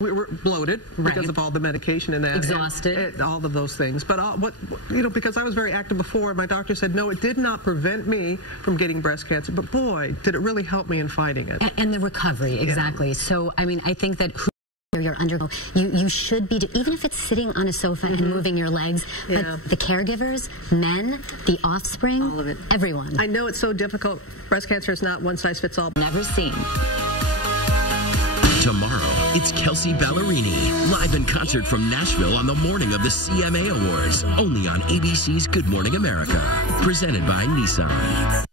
We were bloated because of all the medication and that. Exhausted. All of those things. But, because I was very active before, my doctor said, no, it did not prevent me from getting breast cancer. But, boy, did it really help me in fighting it. And the recovery, exactly. Yeah. So, I mean, I think that you're under, you should be, even if it's sitting on a sofa and moving your legs, but the caregivers, men, the offspring, all of it, everyone. I know it's so difficult. Breast cancer is not one size fits all. Never seen. Tomorrow, it's Kelsey Ballerini, live in concert from Nashville on the morning of the CMA Awards, only on ABC's Good Morning America, presented by Nissan.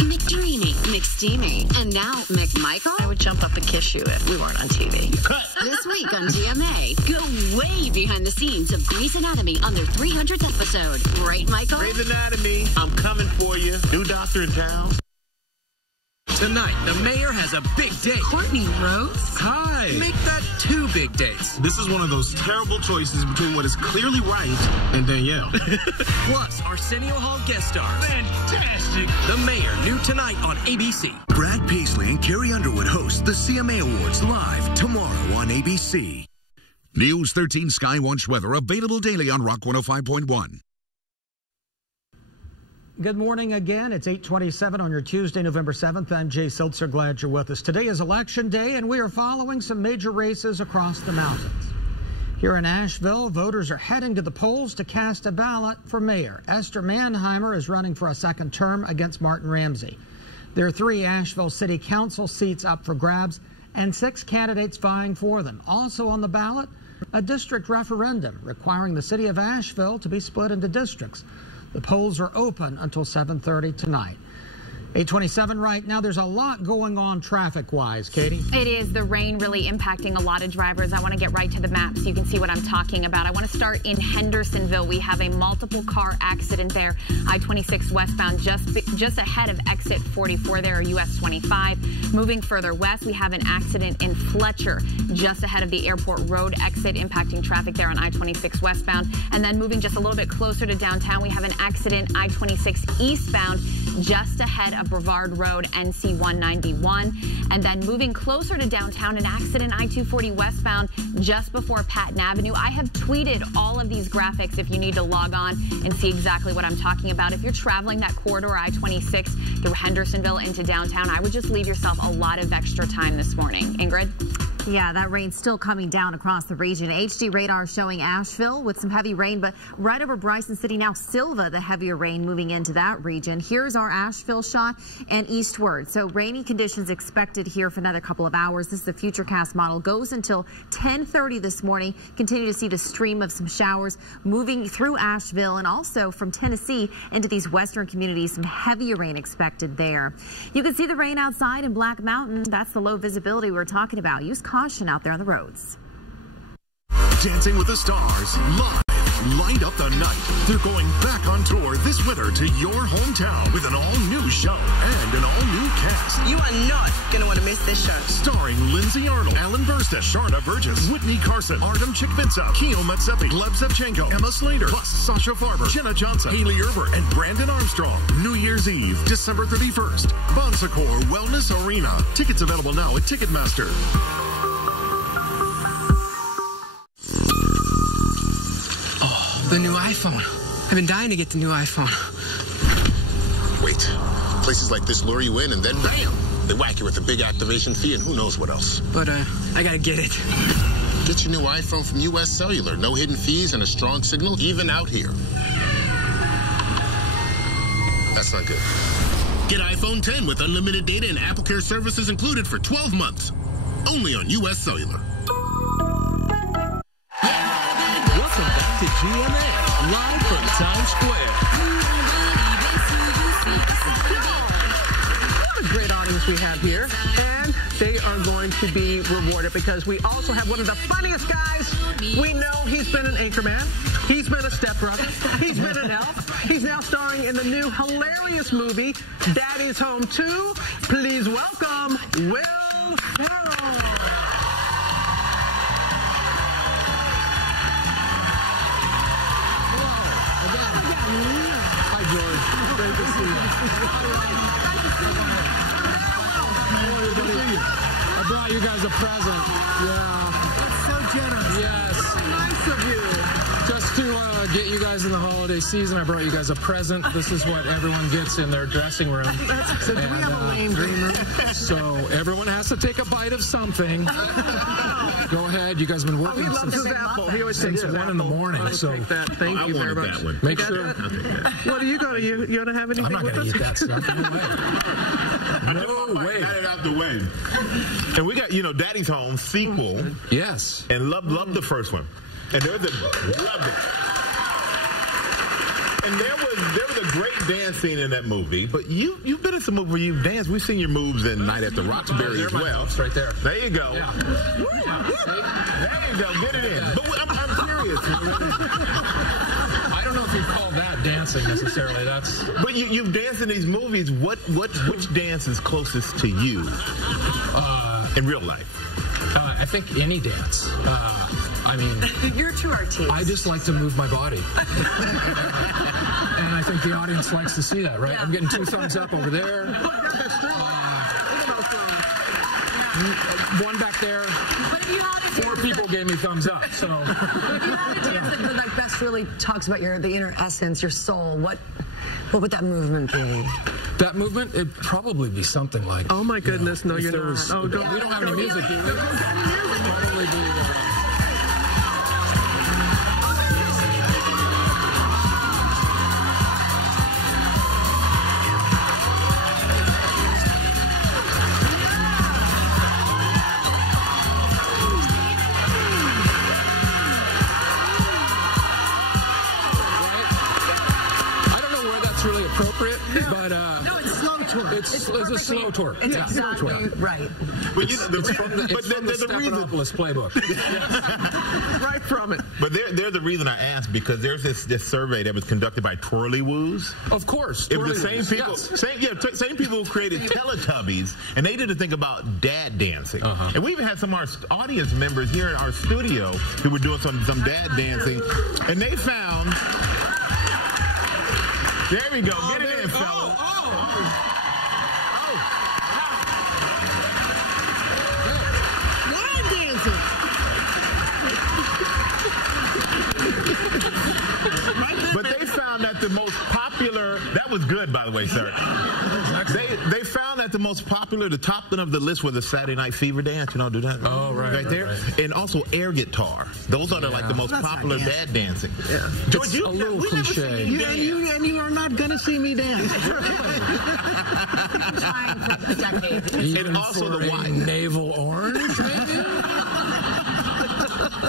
McDreamy, McSteamy, and now McMichael. I would jump up and kiss you if we weren't on TV. This week on GMA, go way behind the scenes of Grey's Anatomy on their 300th episode. Right, Michael? Grey's Anatomy, I'm coming for you. New doctor in town. Tonight, the mayor has a big date. Courtney Rose? Hi. Make that 2 big dates. This is one of those terrible choices between what is clearly right and Danielle. Plus, Arsenio Hall guest stars. Fantastic. The mayor, new tonight on ABC. Brad Paisley and Carrie Underwood host the CMA Awards live tomorrow on ABC. News 13 Skywatch weather available daily on Rock 105.1. Good morning again. It's 8:27 on your Tuesday, November 7th. I'm Jay Seltzer. Glad you're with us. Today is Election Day, and we are following some major races across the mountains. Here in Asheville, voters are heading to the polls to cast a ballot for mayor. Esther Mannheimer is running for a second term against Martin Ramsey. There are 3 Asheville City Council seats up for grabs and 6 candidates vying for them. Also on the ballot, a district referendum requiring the city of Asheville to be split into districts. The polls are open until 7:30 tonight. 8:27 right now. There's a lot going on traffic-wise, Katie. It is. The rain really impacting a lot of drivers. I want to get right to the map so you can see what I'm talking about. I want to start in Hendersonville. We have a multiple car accident there. I-26 westbound just ahead of exit 44 there, US 25. Moving further west, we have an accident in Fletcher just ahead of the airport road exit, impacting traffic there on I-26 westbound. And then moving just a little bit closer to downtown, we have an accident I-26 eastbound just ahead of Brevard Road, NC 191. And then moving closer to downtown, an accident I-240 westbound just before Patton Avenue. I have tweeted all of these graphics if you need to log on and see exactly what I'm talking about. If you're traveling that corridor I-26 through Hendersonville into downtown, I would just leave yourself a lot of extra time this morning. Ingrid? Yeah, that rain's still coming down across the region. HD radar showing Asheville with some heavy rain, but right over Bryson City now, Silva, the heavier rain moving into that region. Here's our Asheville shot and eastward. So rainy conditions expected here for another couple of hours. This is the Futurecast model. Goes until 10:30 this morning. Continue to see the stream of some showers moving through Asheville and also from Tennessee into these western communities. Some heavier rain expected there. You can see the rain outside in Black Mountain. That's the low visibility we were talking about. Use caution out there on the roads. Dancing with the Stars, live. Light up the night. They're going back on tour this winter to your hometown with an all-new show and an all-new cast. You are not going to want to miss this show. Starring Lindsay Arnold, Alan Burstyn, Sharna Burgess, Whitney Carson, Artem Chikvintsov, Keo Matsepi, Gleb Sevchenko, Emma Slater, plus Sasha Farber, Jenna Johnson, Haley Erber, and Brandon Armstrong. New Year's Eve, December 31st. Bon Secours Wellness Arena. Tickets available now at Ticketmaster. The new iPhone. I've been dying to get the new iPhone. Wait. Places like this lure you in and then bam! They whack you with a big activation fee and who knows what else. But, I gotta get it. Get your new iPhone from US Cellular. No hidden fees and a strong signal, even out here. That's not good. Get iPhone 10 with unlimited data and AppleCare services included for 12 months. Only on US Cellular. To GMA, live from Times Square. What a great audience we have here. And they are going to be rewarded because we also have one of the funniest guys. We know he's been an anchorman. He's been a stepbrother. He's been an elf. He's now starring in the new hilarious movie, Daddy's Home 2. Please welcome Will Ferrell. Hi, George. Great to see you. Hello, everybody. brought you guys a present. Yeah. That's so generous. Yes. So nice of you. Just to get you guys in the holiday season, I brought you guys a present. This is what everyone gets in their dressing room. So do we have a lame green room? So everyone has to take a bite of something. Go ahead. You guys have been working he loves his apple. He always takes 1 in the morning. So take that. Thank you very much. Make sure. What are you going to? You going to have anything? I'm not going to eat that stuff. No way. Got it out the way. And we got, Daddy's Home sequel. Yes. And love the first one. And loved it. And there was a great dance scene in that movie. But you've been in some movies where you've danced. We've seen your moves in Night at the Roxbury as well. Right there. There you go. Yeah. There you go. Get it in. But I'm curious. I don't know if you'd call that dancing necessarily. But you've danced in these movies. Which dance is closest to you in real life? I think any dance. You're too artistic. I just like to move my body. And I think the audience likes to see that, right? Yeah. I'm getting 2 thumbs up over there. One back there. 4 people gave me thumbs up. So. If you had a dance that best really talks about the inner essence, your soul, what would that movement be? That movement, it'd probably be something like. Oh my goodness, no, you're not. We don't have any music, do we? Probably be. Appropriate, but no, it's slow twerk. It's a slow twerk. It's exactly right. But it's from the Stephanopoulos playbook. Right from it. But there's a reason I asked, because there's this survey that was conducted by Twirly-Woos. Of course, it was the same people, same people who created Teletubbies, and they did a thing about dad dancing. And we even had some of our audience members here in our studio who were doing some dad dancing, and they found. There we go. Get it in, fellas. Line dancing. But they found that the most popular, that was good, by the way, sir. They found that the most popular, the top one of the list was the Saturday Night Fever dance. Do that? Oh, right there. Right. And also air guitar. Those are the most popular dad dancing. Yeah. George, a little cliche. And you are not going to see me dance. And also the white navel orange, maybe?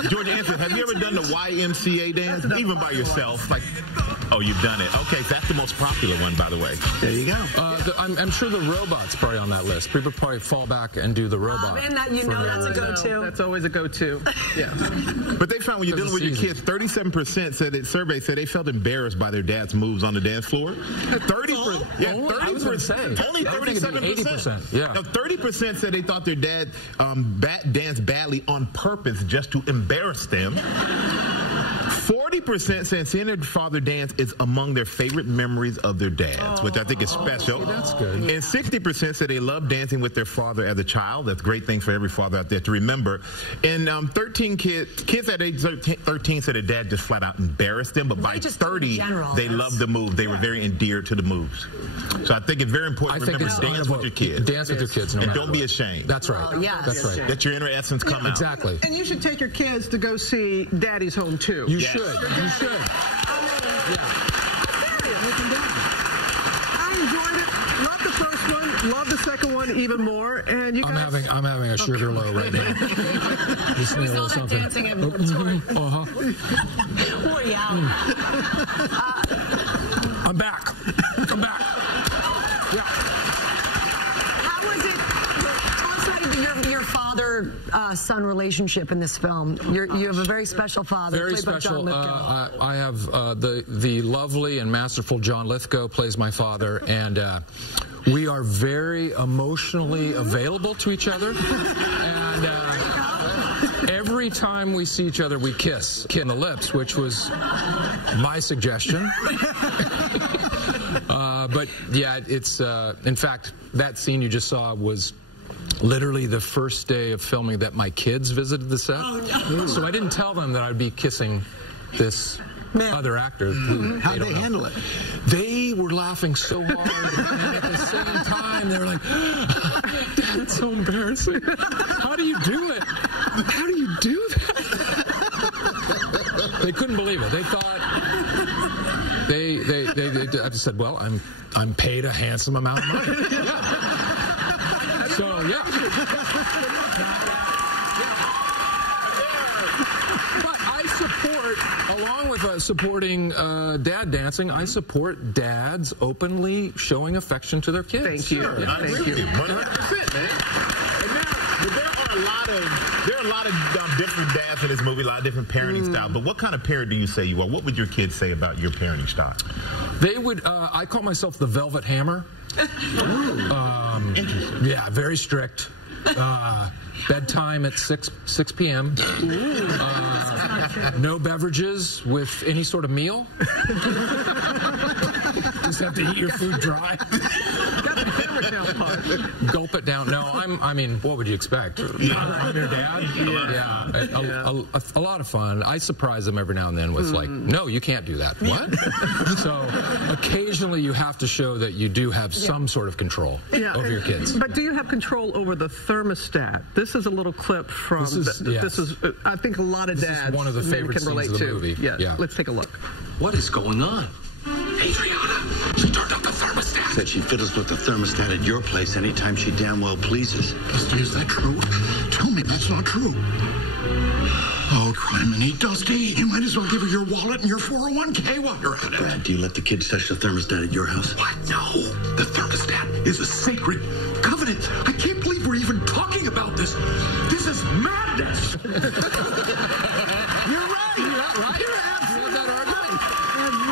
George, answer, have you ever done the YMCA dance? Even by yourself? Oh, you've done it. Okay, so that's the most popular one, by the way. There you go. I'm sure the robot's probably on that list. People probably fall back and do the robot. And that's a go-to. That's always a go-to. Yeah. But they found when you're dealing with your kids, 37% survey said they felt embarrassed by their dad's moves on the dance floor. 30%. Yeah, 30%. I was going to say. Only 37%. Yeah. Now, 30% said they thought their dad danced badly on purpose just to embarrass them. 40% said seeing their father dance is among their favorite memories of their dads, which I think is special. That's good. And 60% said they love dancing with their father as a child. That's a great thing for every father out there to remember. And 13 kids at age 13 said their dad just flat out embarrassed them, but by 30, they loved the move. They were very endeared to the moves. So I think it's very important to remember dance with your kids. Dance with your kids, no and matter don't be ashamed. That's right. That's right. Let your inner essence come out. Exactly. And you should take your kids to go see Daddy's Home too. You should. You should. I enjoyed it. Love the first one. Love the second one even more. And you guys. I'm having a sugar low right now. Just need a little something. Dancing in I'm back. I'm back. Yeah. How was it? Tell us about your father-son relationship in this film. You have a very special father. Very special. I have the lovely and masterful John Lithgow plays my father, and we are very emotionally available to each other. And every time we see each other, we kiss on the lips, which was my suggestion. But yeah, it's in fact that scene you just saw was literally the first day of filming that my kids visited the set. Oh, no. So I didn't tell them that I'd be kissing this other actor. How'd they handle it? They were laughing so hard, and at the same time, they were like, Dad, it's so embarrassing. How do you do it? How do you do that? They couldn't believe it. They thought, I just said, well, I'm paid a handsome amount of money. Yeah. So, yeah. But I support, along with supporting dad dancing, I support dads openly showing affection to their kids. Thank you. Sure. Yeah, thank you. 100%, man. And now, there are a lot of different dads in this movie, a lot of different parenting styles. But what kind of parent do you say you are? What would your kids say about your parenting style? They would, I call myself the Velvet Hammer. Interesting. Yeah, very strict. Bedtime at 6 p.m. No beverages with any sort of meal. Just have to eat your food dry. Gulp it down. No, I mean, what would you expect? I'm your dad. A lot of fun. I surprise them every now and then with like, no, you can't do that. What? So occasionally you have to show that you do have some sort of control over your kids. But do you have control over the thermostat? This is a little clip from. This is. I think a lot of dads one of the favorite can relate scenes of the to. movie. Yeah. Let's take a look. What is going on? Adriana, she turned up the thermostat. Said she fiddles with the thermostat at your place anytime she damn well pleases. Dusty, is that true? Tell me that's not true. Oh, criminy, Dusty. You might as well give her your wallet and your 401k while you're at it. Brad, do you let the kids touch the thermostat at your house? What? No. The thermostat is a sacred covenant. I can't believe we're even talking about this. This is madness. You're right. You're right. You're absolutely that argument every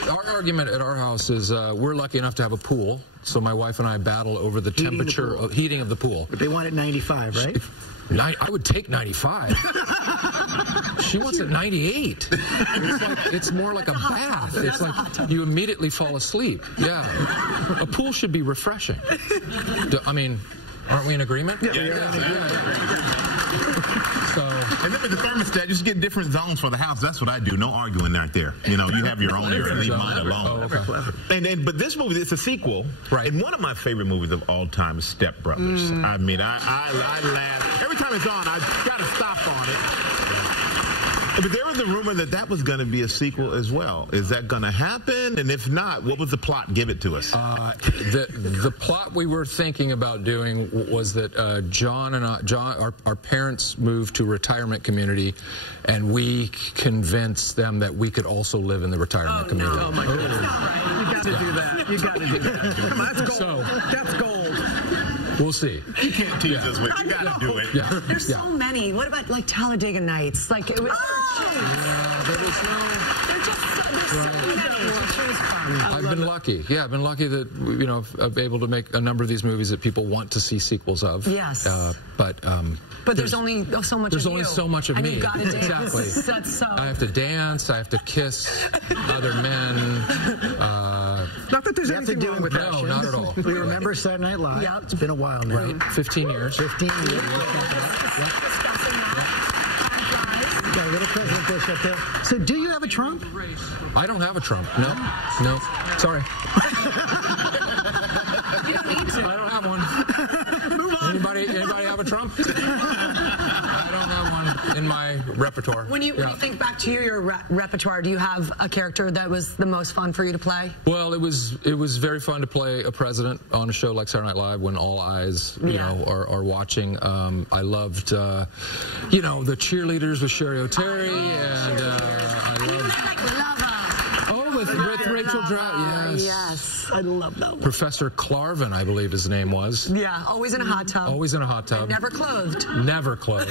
day. Our argument at our house is we're lucky enough to have a pool, so my wife and I battle over the heating of the pool. But they want it 95, right? I would take 95. She wants it 98. It's more like a bath. It's like you immediately fall asleep. Yeah. A pool should be refreshing. I mean, aren't we in agreement? Yeah. So, and then with the thermostat, just get different zones for the house. That's what I do. No arguing right there. You know, you have your own area and leave mine alone. Oh, okay. But this movie, it's a sequel. Right. And one of my favorite movies of all time is Step Brothers. I mean, I laugh. Every time it's on, I've got to stop on it. But there was a rumor that was going to be a sequel as well. Is that going to happen? And if not, what was the plot? Give it to us. The plot we were thinking about doing was that John and our parents moved to a retirement community, and we convinced them that we could also live in the retirement community. No. Oh my goodness! You got to do that. You got to do that. Come on, that's gold. That's gold. We'll see. You can't tease us with. You got to do it. Yeah. There's so many. What about like Talladega Nights? Like it was. There was I've been lucky. Yeah, I've been lucky that I'm able to make a number of these movies that people want to see sequels of. Yes. But there's only so much. There's of only you. so much of and me. You've got to dance. Exactly. That's so. I have to dance. I have to kiss other men. Not that there's anything wrong with that. No, not at all. We remember Saturday Night Live. Yep. It's been a while now. Right. 15 years. 15 years. Got a little present dish up there. So, do you have a trump? I don't have a trump. No. Sorry. You don't need to. I don't have one. Move on. Anybody have a trump? I don't have one in my repertoire. When you think back to your repertoire, do you have a character that was the most fun for you to play? Well, it was very fun to play a president on a show like Saturday Night Live when all eyes are watching. I loved the cheerleaders with Sherry O'Terry, and I loved with Rachel Dratch. Yes, I love that one. Professor Clarvin, I believe his name was. Yeah, always in a hot tub. Always in a hot tub. And never clothed. Never clothed.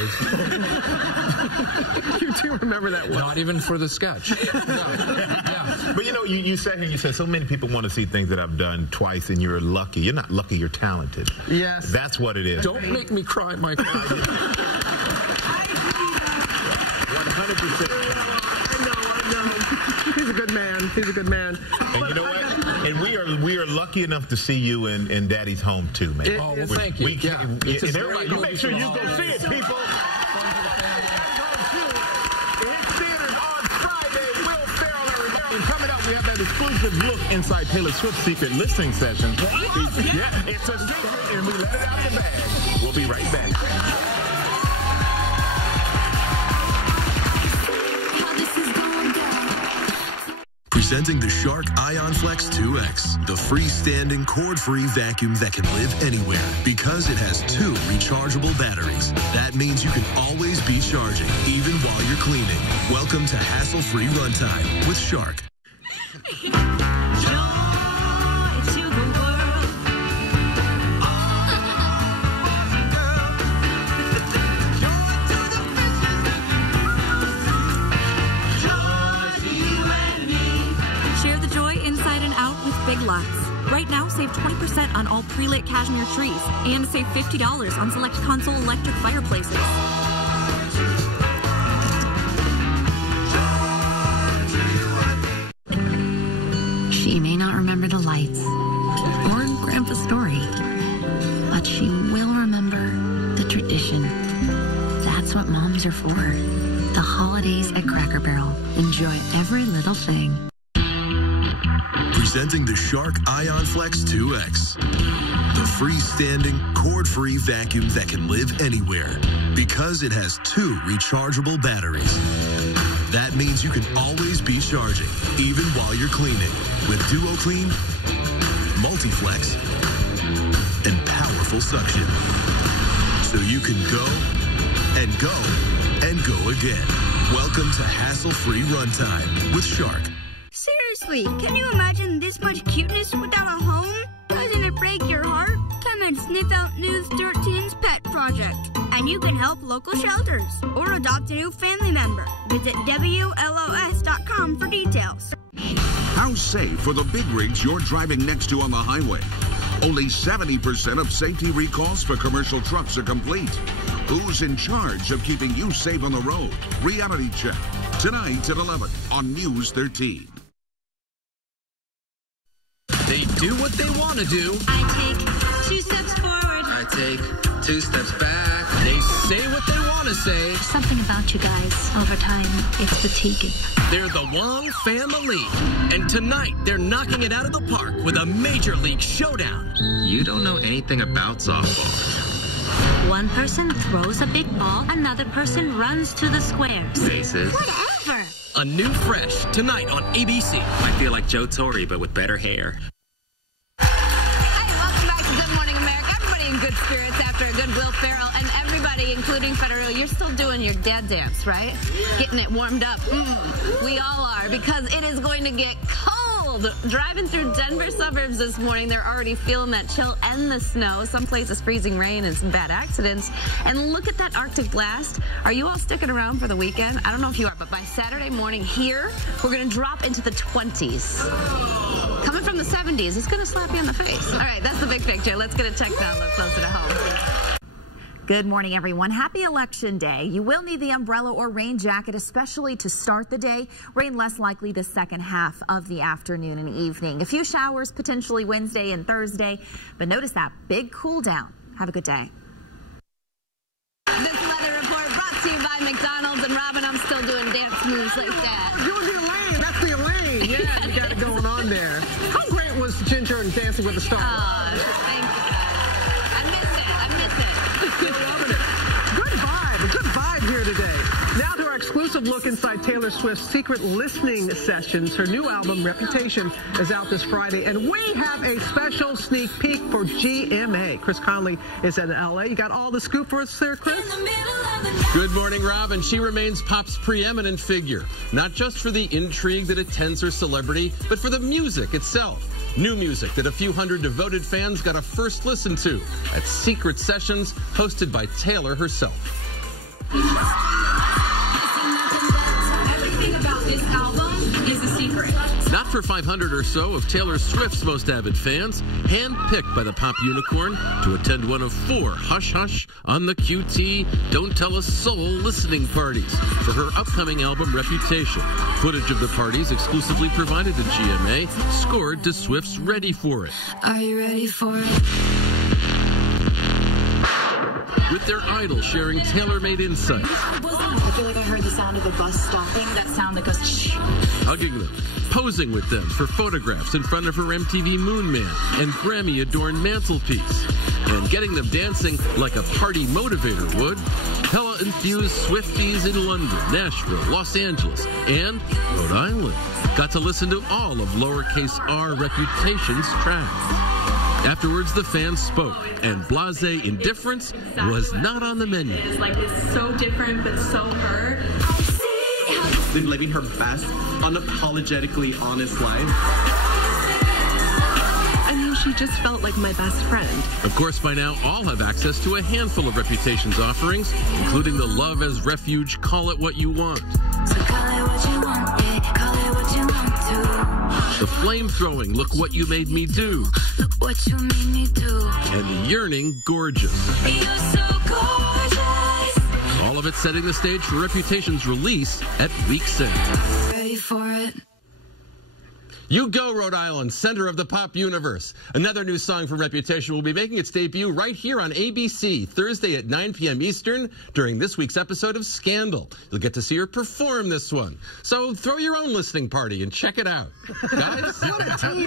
You do remember that one. Not even for the sketch. Yeah. But you sat here and you said so many people want to see things that I've done twice, and you're lucky. You're not lucky, you're talented. Yes. That's what it is. Don't make me cry, Michael. 100%. I know. He's a good man. He's a good man. And you know what? And we are lucky enough to see you in Daddy's home too, man. Oh, well, thank you. And everybody, you make sure you go see it, people. Coming up, we have that exclusive look inside Taylor Swift's secret listening session. Yeah, it's a secret, and we let it out of the bag. We'll be right back. Presenting the Shark Ion Flex 2X, the freestanding cord-free vacuum that can live anywhere because it has 2 rechargeable batteries. That means you can always be charging, even while you're cleaning. Welcome to hassle-free runtime with Shark. Right now, save 20% on all pre-lit cashmere trees and save $50 on select console electric fireplaces. She may not remember the lights or Grandpa's story, but she will remember the tradition. That's what moms are for. The holidays at Cracker Barrel. Enjoy every little thing. Presenting the Shark Ion Flex 2X, the freestanding, cord-free vacuum that can live anywhere because it has 2 rechargeable batteries. That means you can always be charging, even while you're cleaning, with Duo Clean, Multi-Flex, and powerful suction. So you can go and go and go again. Welcome to hassle-free runtime with Shark. Seriously, can you imagine this much cuteness without a home? Doesn't it break your heart? Come and sniff out News 13's Pet Project. And you can help local shelters or adopt a new family member. Visit WLOS.com for details. How safe are the big rigs you're driving next to on the highway? Only 70% of safety recalls for commercial trucks are complete. Who's in charge of keeping you safe on the road? Reality Check. Tonight at 11 on News 13. They do what they want to do. I take 2 steps forward. I take 2 steps back. They say what they want to say. Something about you guys, over time, it's fatiguing. They're the Wong family. And tonight, they're knocking it out of the park with a Major League Showdown. You don't know anything about softball. One person throws a big ball, another person runs to the squares. Bases. Whatever. A new Fresh, tonight on ABC. I feel like Joe Torre, but with better hair. Hey, welcome back to Good Morning America. Everybody in good spirits after a good Will Ferrell, and everybody, including Federal, you're still doing your dad dance, right? Getting it warmed up. We all are, because it is going to get cold. Driving through Denver suburbs this morning, they're already feeling that chill and the snow. Some places freezing rain and some bad accidents. And look at that Arctic blast. Are you all sticking around for the weekend? I don't know if you are, but by Saturday morning here, we're going to drop into the 20s. Coming from the 70s, it's going to slap you in the face. All right, that's the big picture. Let's get a check down a little closer to home. Good morning, everyone. Happy Election Day. You will need the umbrella or rain jacket, especially to start the day. Rain less likely the second half of the afternoon and evening. A few showers potentially Wednesday and Thursday, but notice that big cool down. Have a good day. This weather report brought to you by McDonald's. And Robin, I'm still doing dance moves like that. Doing the Elaine. That's the Elaine. Yeah, you got it going on there. How great was Ginger and Dancing with the Stars? Thank you, guys. I miss it. Still loving it. Good vibe here today. Now to our exclusive look inside Taylor Swift's secret listening sessions. Her new album, Reputation, is out this Friday, and we have a special sneak peek for GMA. Chris Conley is in L.A. You got all the scoop for us there, Chris? Good morning, Robin. She remains pop's preeminent figure, not just for the intrigue that attends her celebrity, but for the music itself. New music that a few hundred devoted fans got a first listen to at Secret Sessions hosted by Taylor herself. Everything about this album is a secret. Not for 500 or so of Taylor Swift's most avid fans, handpicked by the pop unicorn to attend one of 4 hush-hush on the QT Don't Tell a Soul listening parties for her upcoming album Reputation. Footage of the parties, exclusively provided to GMA, scored to Swift's Ready For It. Are you ready for it? With their idol sharing tailor-made insights. I feel like I heard the sound of the bus stopping, that sound that goes shh. Hugging them, posing with them for photographs in front of her MTV Moon Man and Grammy-adorned mantelpiece, and getting them dancing like a party motivator would. Hella-infused Swifties in London, Nashville, Los Angeles, and Rhode Island got to listen to all of lowercase r Reputation's tracks. Afterwards, the fans spoke, and blasé indifference was not on the menu. It's so different, but so her. Living her best, unapologetically honest life. I mean, she just felt like my best friend. Of course, by now, all have access to a handful of Reputation's offerings, including the Love as Refuge Call It What You Want. So call it what you want, babe. Call it what you want to. The flame-throwing Look What You Made Me Do. Look what you made me do. And the yearning Gorgeous. You're so gorgeous. All of it setting the stage for Reputation's release at week 6. Ready for it? You go, Rhode Island, center of the pop universe. Another new song from Reputation will be making its debut right here on ABC Thursday at 9 p.m. Eastern during this week's episode of Scandal. You'll get to see her perform this one. So throw your own listening party and check it out. Guys? You told me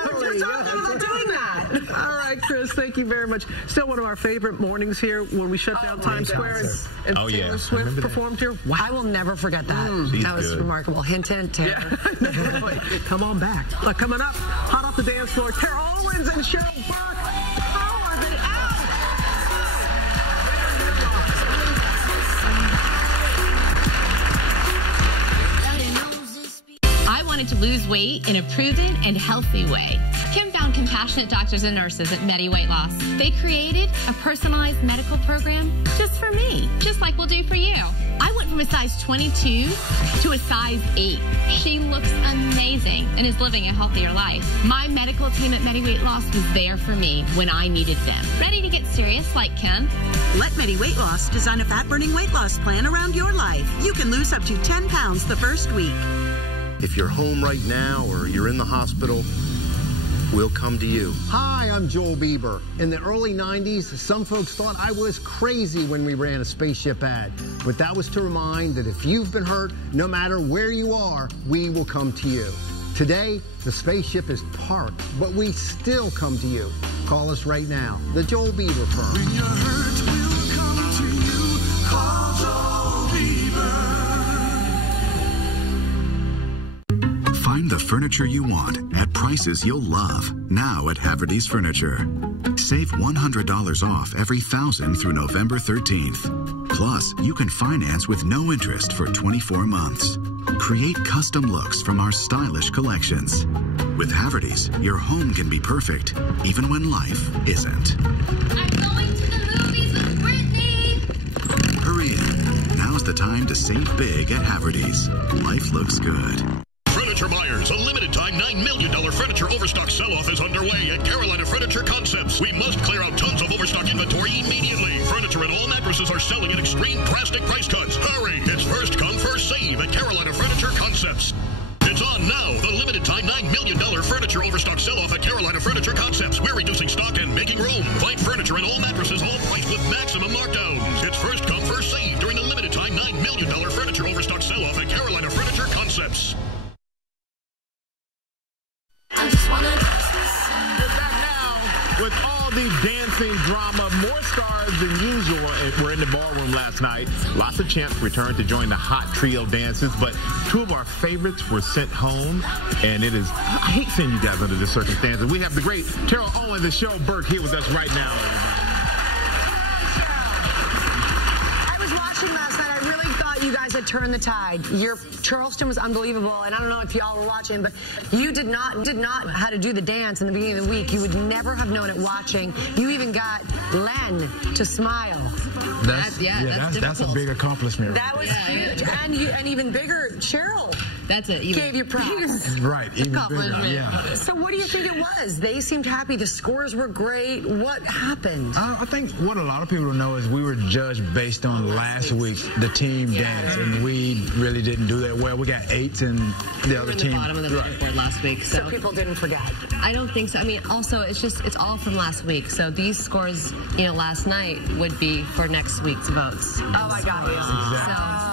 about doing that. All right, Chris, thank you very much. Still one of our favorite mornings here when we shut down Times Square and Taylor Swift performed here. Wow. I will never forget that. That was remarkable. Hint, hint, Taylor. Yeah. Come on back. Coming up, hot off the dance floor, Tara Owens and Cheryl Burke. How are they I wanted to lose weight in a proven and healthy way. Kim found compassionate doctors and nurses at Medi Weight Loss. They created a personalized medical program just for me, just like we'll do for you. I went from a size 22 to a size 8. She looks amazing and is living a healthier life. My medical team at Medi Weight Loss was there for me when I needed them. Ready to get serious like Kim? Let Medi Weight Loss design a fat-burning weight loss plan around your life. You can lose up to 10 pounds the first week. If you're home right now or you're in the hospital, we'll come to you. Hi, I'm Joel Bieber. In the early 90s, some folks thought I was crazy when we ran a spaceship ad. But that was to remind that if you've been hurt, no matter where you are, we will come to you. Today, the spaceship is parked, but we still come to you. Call us right now. The Joel Bieber Firm. When you're hurt, we'll come to you. Call Joel Bieber. Find the furniture you want at prices you'll love now at Haverty's Furniture. Save $100 off every 1,000 through November 13th. Plus, you can finance with no interest for 24 months. Create custom looks from our stylish collections. With Haverty's, your home can be perfect, even when life isn't. I'm going to the movies with Brittany. Hurry in. Now's the time to save big at Haverty's. Life looks good. Furniture buyers, a limited-time $9 million furniture overstock sell-off is underway at Carolina Furniture Concepts. We must clear out tons of overstock inventory immediately. Furniture and all mattresses are selling at extreme drastic price cuts. Hurry! It's first come, first save at Carolina Furniture Concepts. It's on now. The limited-time $9 million furniture overstock sell-off at Carolina Furniture Concepts. We're reducing stock and making room. Find furniture and all mattresses, all priced with maximum markdowns. It's first come, first save during the limited-time $9 million furniture overstock sell-off at Carolina Furniture Concepts. With all the dancing drama, more stars than usual were in the ballroom last night. Lots of champs returned to join the hot trio dances, but 2 of our favorites were sent home, and it is, I hate seeing you guys under this circumstances. We have the great Tara Owens and Cheryl Burke here with us right now. I was watching last night. I really thought you guys had turned the tide. You're Charleston was unbelievable, and I don't know if y'all were watching, but you did not how to do the dance in the beginning of the week. You would never have known it watching. You even got Len to smile. That's a big accomplishment. That was huge. And even bigger, Cheryl. That's it. Gave you props. Right, even bigger. Yeah. So what do you think it was? They seemed happy. The scores were great. What happened? I think what a lot of people don't know is we were judged based on last week's the team dance, and we really didn't do that well. We got 8s, and the other team. We were in the bottom of the leaderboard last week, so people didn't forget. I don't think so. I mean, also it's all from last week. So these scores, last night would be for next week's votes. Oh, I got you. Exactly.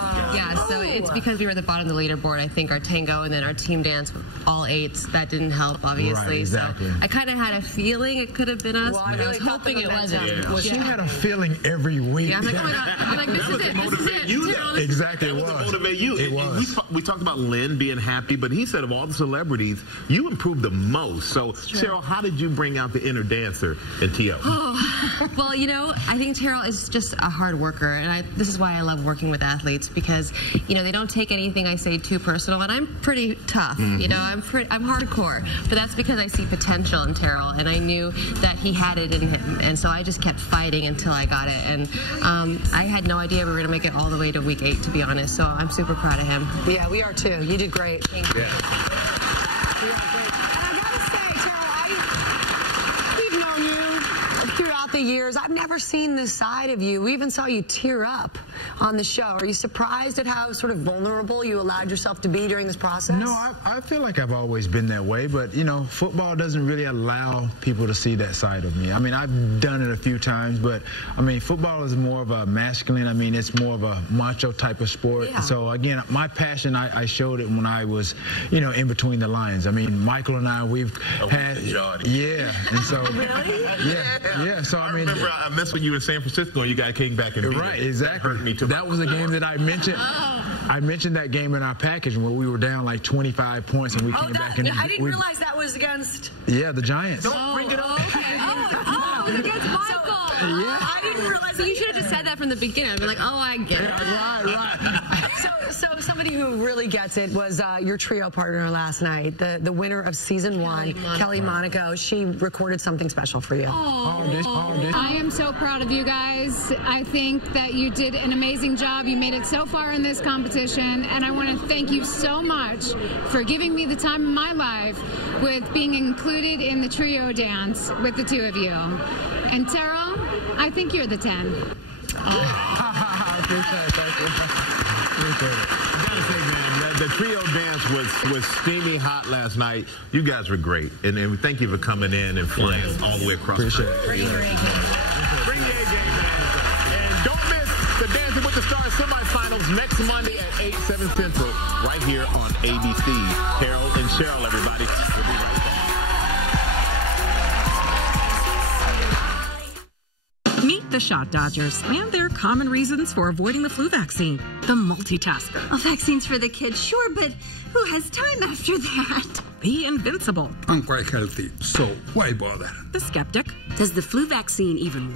So it's because we were at the bottom of the leaderboard. I think our tango and then our team dance, all 8s. That didn't help, obviously. Right, exactly. So I kind of had a feeling it could have been us, but I was hoping it wasn't. Yeah. Well, she had a feeling every week. Yeah, I'm like, oh my God. I'm like, this is it. Motivate you. Exactly, it was. To motivate you. It was. We talked about Lynn being happy, but he said of all the celebrities, you improved the most. So, Cheryl, how did you bring out the inner dancer in T.O.? Oh, well, I think Terrell is just a hard worker, and this is why I love working with athletes, because, they don't take anything I say too personal, and I'm pretty tough. Mm-hmm. I'm hardcore, but that's because I see potential in Terrell, and I knew that he had it in him, and so I just kept fighting until I got it, and I had no idea we were going to make it all the way to week 8, to be honest, so I'm super proud of him. Yeah, we are too. You did great. Thank you. Yeah. We are great. And I gotta say, Terrell, we've known you throughout the years. I've never seen this side of you. We even saw you tear up on the show. Are you surprised at how sort of vulnerable you allowed yourself to be during this process? No, I feel like I've always been that way, but, football doesn't really allow people to see that side of me. I mean, I've done it a few times, but, football is more of a masculine, it's more of a macho type of sport. Yeah. So, again, my passion, I showed it when I was, in between the lines. Michael and I, we've had... Yeah, and so... Really? Yeah, so, I remember I missed when you were in San Francisco and you guys came back and beat Right, it. exactly. That hurt me too. That was a game that I mentioned. I mentioned that game in our package where we were down like 25 points and we came back and I didn't realize that was against... Yeah, the Giants. Don't bring it up. Okay. It was against Michael. I didn't realize So you should have just said that from the beginning. I'd be like, oh, I get it. Right. So somebody who really gets it was your trio partner last night, the winner of season 1, Kelly Monaco. She recorded something special for you. I am so proud of you guys. I think that you did an amazing job. You made it so far in this competition, and I want to thank you so much for giving me the time of my life with being included in the trio dance with the two of you. And Terrell, I think you're the 10. I gotta say, man, the trio dance was steamy hot last night. You guys were great, and we thank you for coming in and flying all the way across the country. Bring your A game. Bring your A game, man. And don't miss the Dancing with the Stars semifinals next Monday at 8/7 Central, right here on ABC. Carol and Cheryl, everybody. We'll be right back. Meet the shot dodgers and their common reasons for avoiding the flu vaccine. The multitasker. A vaccine's for the kids, sure, but who has time after that? The invincible. I'm quite healthy, so why bother? The skeptic. Does the flu vaccine even work?